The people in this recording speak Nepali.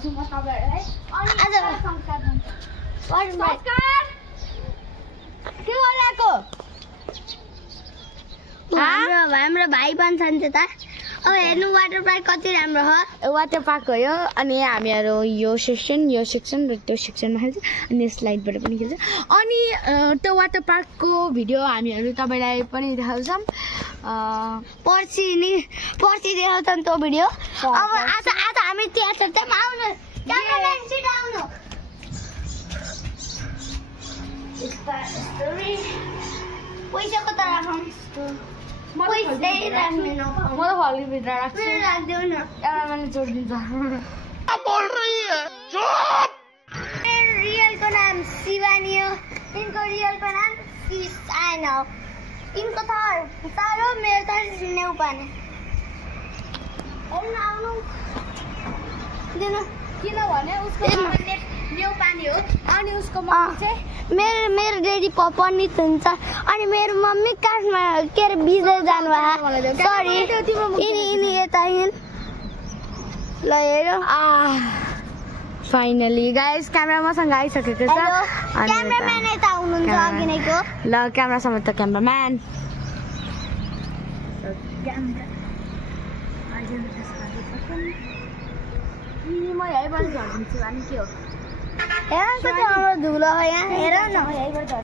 देखाउँछु म तपाईहरुलाई अनि आज संस्कार के बोलेको हाम्रो भाइ पनि छ नि त अब हेर्नु वाटर पार्क कति राम्रो हो वाटर पार्क हो यो अनि हामीहरु यो सेक्सन र त्यो सेक्सनमा खेल्छ अनि स्लाइडबाट पनि खेल्छ अनि त्यो वाटर पार्कको भिडियो हामीहरु तपाईलाई पनि देखाउँछौं पर्सि देखाउँछौं त्यो भिडियो अब आज हामी त्यहाँ छ त आउनु क्यामेराम्यान छिट आउनु पैसा कता राखौं म त हली भित्र राख्छु राख्दिउ न क्यामेराम्यानले जोड्दिन्छ बोल रही है चुप मेरो रियलको नाम शिवानी हो इनको रियलको नाम सिसान हो इनको थर सारो मेरो थर नेउपाने आउनु आउनु दिनु किनभने उसको मम्मी नेउपाने हो अनि उसको मम्मी चाहिँ मेरो डेडी पनित हुन्छ अनि मेरो मम्मी काठमा के रे बिजले जानुभयो सरी इनी यता हिँड ल हेर फाइनली गाइस क्यामेरा मसँग आइसकेको छ क्यामेराम्यान यता आउनुहुन्छ अघि नैको ल क्यामेरा समेत त क्यामेराम्यान म यहीँबाट झर्दिन्छु अनि के हो हेर न कति राम्रो धुलो हो यहाँ हेर न